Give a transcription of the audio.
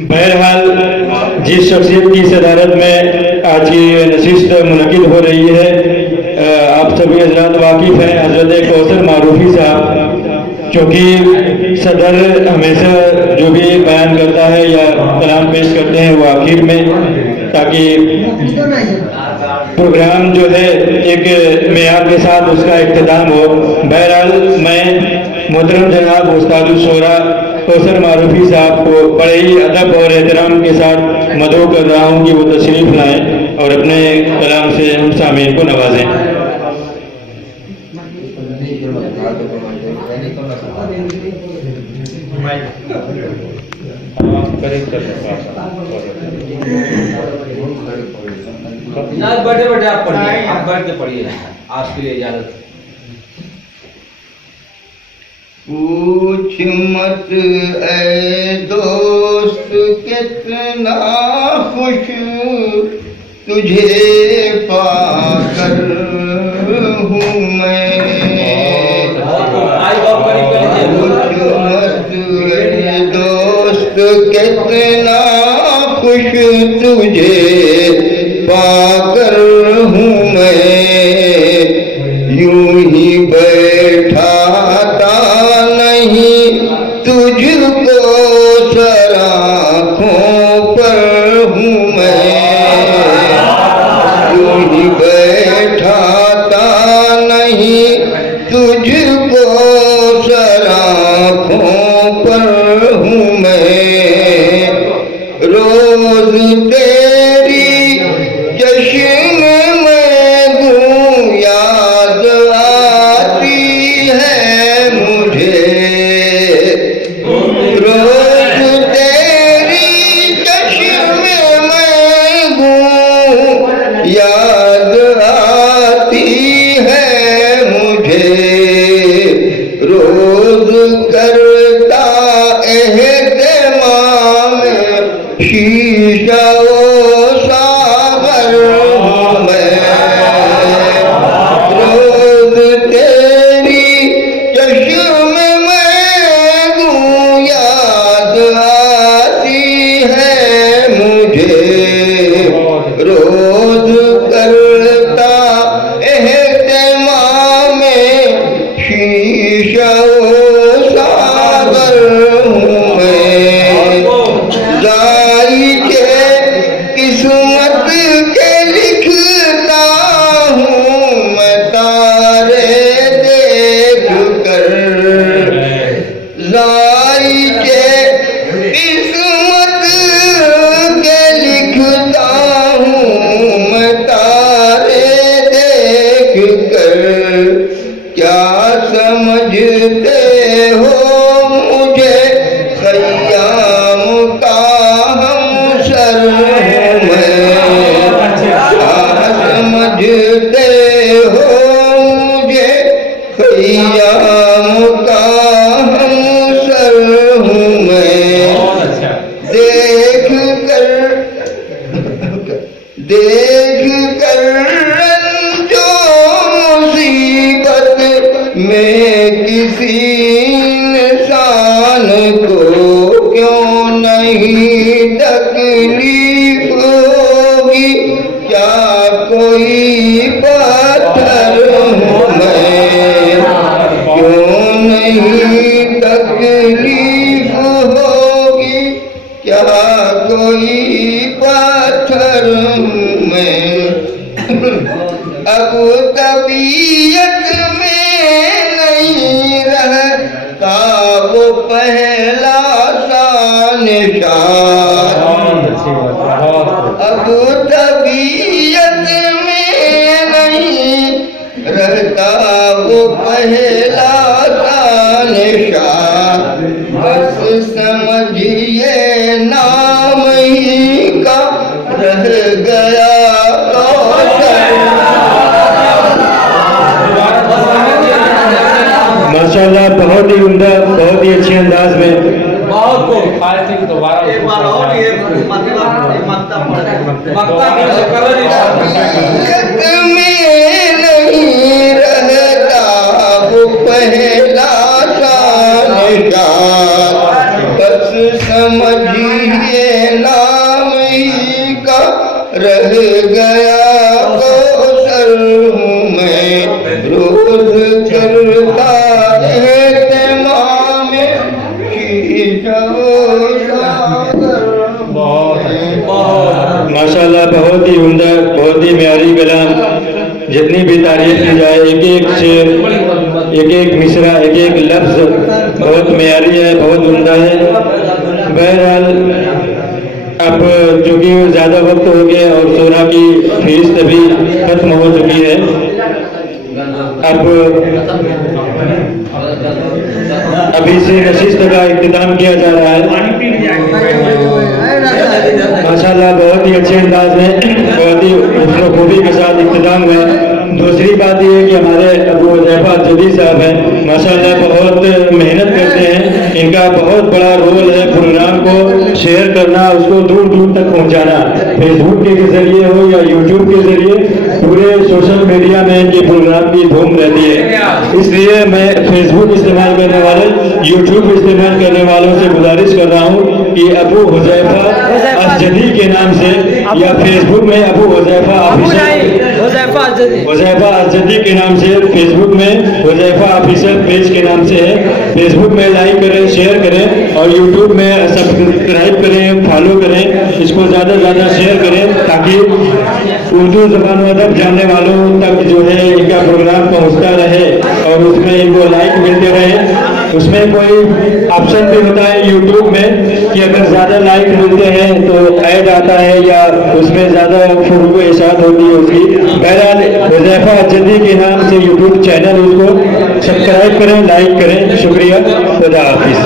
बहरहाल जिस शख्सियत की सदारत में आज की नशिस्त मुनक़िद हो रही है, आप सभी हजरात वाकिफ़ हैं हज़रत कौसर मारूफी साहब, क्योंकि सदर हमेशा जो भी बयान करता है या कलाम पेश करते हैं वो आखिर में, ताकि प्रोग्राम जो है एक मेयार के साथ उसका इख्तिताम हो। बहरहाल मैं मोहतरम जनाब उस्ताद शोरा कौसर मारूफी साहब को बड़े ही अदब और एहतराम के साथ मदऊ कर रहा हूँ कि वो तशरीफ़ लाएं और अपने कलाम से हम सामीन को नवाजें। बैठे बैठे आप पढ़िए, आप बैठ के पढ़िए, आपके लिए इजाजत। पूछ मत ऐ दोस्त कितना खुश तुझे पाकर हूँ मैं। पूछ मत ऐ दोस्त कितना खुश तुझे पाकर हूँ मैं। यूं ही बैठा तुझको सराखों पर हूँ मैं। यूं ही बैठा था नहीं तुझको सराखों पर हूँ मैं। रोज तेरी चश्म में गूं याद आती है मुझे। याद आती है मुझे। रोज करता एहतमाम शीशा सागर हूँ मैं। रोज तेरी चश्म में गूं याद आती है मुझे। रोज करता एहतमाम शीशा सागर हूँ मैं। जायके किस्मत के लिखता हूँ मैं तारे देख कर। जायके किस्मत के लिखता मैं तारे देख कर। क्या समझते हो मुझे खयाम का हमसर हूँ मैं। क्या समझते हो मुझे खयाम का हमसर हूँ मैं। देख कर रंजो मुसीबत में किसी इंसान को क्यों नहीं तकलीफ होगी। क्या कोई पत्थर हूँ मैं। क्यों नहीं तकलीफ होगी। क्या कोई पत्थर हूँ मैं। अब तबीयत में नहीं रहता वो पहला सा निशान। अब तबीयत में नहीं रहता वो पहला सा निशान। बस समझिए नाम ही का रह गया माशाल्लाह, बहुत ही उम्दा, बहुत ही अच्छे अंदाज में। बहुत को दोबारा एक बार और ये मक्ता में नहीं रहता वो पहला सा निशान। बस समझिए नाम ही का रह गया कौशल हूँ मैं रोज करता एहतमाम की माशाल्लाह, बहुत ही उम्दा, बहुत ही म्यारी कलाम। जितनी भी तारीफ की जाए, एक एक शेर, एक एक मिसरा, एक एक लफ्ज बहुत म्यारी है, बहुत उम्दा है। बहरहाल अब चूँकि ज़्यादा वक्त हो गया और सोना की फीस भी खत्म हो चुकी है, अब अभी से नशिस्त का इख्तिताम किया जा रहा है। माशाल्लाह, बहुत ही अच्छे अंदाज में, बहुत ही खूबी के साथ इख्तिताम हुआ। दूसरी बात यह है कि हमारे अबू हुज़ैफा जदी साहब हैं, माशाल्लाह बहुत मेहनत करते हैं। इनका बहुत बड़ा रोल है प्रोग्राम को शेयर करना, उसको दूर दूर तक पहुंचाना, फेसबुक के जरिए हो या यूट्यूब के जरिए, पूरे सोशल मीडिया में इनके प्रोग्राम की धूम रहती है। इसलिए मैं फेसबुक इस्तेमाल करने वाले, यूट्यूब इस्तेमाल करने वालों से गुजारिश कर रहा हूँ कि अबू हुज़ैफा अज़दी के नाम से या फेसबुक में अबू हुज़ैफा हुज़ैफा अज़दी के नाम से, फेसबुक में हुज़ैफा ऑफिशियल पेज के नाम से है। फेसबुक में लाइक करें, शेयर करें और यूट्यूब में सब्सक्राइब करें, फॉलो करें, इसको ज़्यादा से ज़्यादा शेयर करें ताकि उर्दू ज़बान व अदब जानने वालों तक जो है इनका प्रोग्राम पहुँचता रहे और उसमें इनको लाइक मिलते रहे। उसमें कोई ऑप्शन भी होता है यूट्यूब में कि अगर ज़्यादा लाइक मिलते हैं तो ऐड आता है या उसमें ज़्यादा फ़ुर्को इशात होती है उसकी। बहरहाल हुज़ैफा अज़दी के नाम से यूट्यूब चैनल, उसको सब्सक्राइब करें, लाइक करें। शुक्रिया, खुदा हाफिज़।